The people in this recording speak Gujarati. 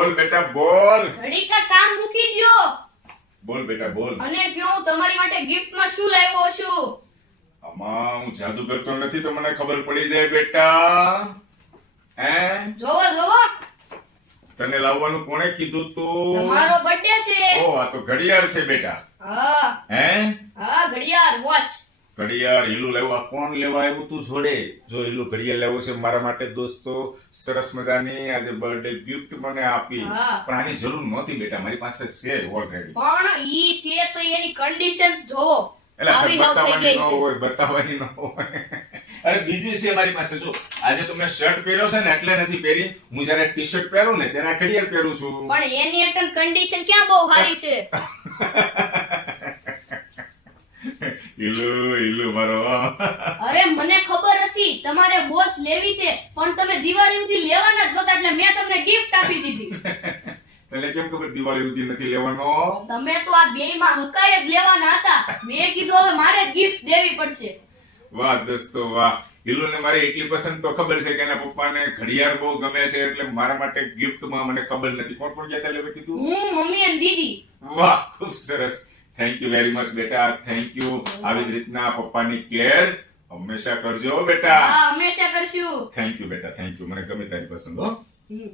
બોલ બેટા બોલ. ઘડી કા કામ મૂકી દ્યો બોલ બેટા બોલ. અને કયો હું તમારી માટે ગિફ્ટમાં શું લાવ્યો છું? આમાં હું જાદુ કરતો નથી તો મને ખબર પડી જાય બેટા. હે? જોવો જોવો તને લાવવાનું કોણે કીધું તું? તમારો બર્થડે છે. ઓ આ તો ઘડિયાળ છે બેટા. હા હે? હા ઘડિયાળ વોચ. ઘડિયાળ હીલું લેવા કોણ લેવા આવ્યું તું જોડે? જો હીલું ઘડિયાળ લેવું છે મારા માટે દોસ્તો, સરસ મજાની આજે બર્થડે ગિફ્ટ મને આપી. હા. પણ આની જરૂર નહોતી બેટા, મારી પાસે છે ઓલરેડી. પણ ઈ છે તો એની કન્ડિશન જોવો. એટલે આવી હાવ થઈ બતાવવાની ગઈ ન છે. હોય, બતાવવાની ન હોય. અરે બીજી છે મારી પાસે. જો આજે તો મેં શર્ટ પહેર્યો છે ને એટલે નથી પહેરી. હું જ્યારે ટી-શર્ટ પહેરું ને ત્યારે આ ઘડિયાળ પહેરું છું. પણ એની એકદમ કન્ડિશન ક્યાં બહુ સારી છે. હીલું મારો. અરે મને ખબર હતી તમારે વોચ લેવી છે પણ તમે દિવાળી સુધી લેવાના જ નહોતા એટલે મેં તમને ગિફ્ટ આપી દીધી. તને કેમ ખબર દિવાળી સુધી નથી લેવાનો? તમે તો આ બેયમાં હકાય જ લેવાના હતા. મેં કીધું હવે મારે ગિફ્ટ દેવી પડશે. વાહ દોસ્તો વાહ. હીલુને મારી એટલી પસંદ તો ખબર છે કે એના પપ્પાને ઘડિયાળ બહુ ગમે છે એટલે મારા માટે ગિફ્ટમાં મને ખબર નથી. કોણ કોણ ગયા તા લેવા કીધું? હું મમ્મી અને દીદી. વાહ ખૂબ સરસ. થેન્ક યુ વેરી મચ બેટા. Thank you. આવી જ રીતના પપ્પાની કેર હંમેશા કરજો બેટા. હા હંમેશા કરશું. થેન્ક યુ બેટા, થેન્ક યુ. મને ગમે તારી પસંદ હો. હમ.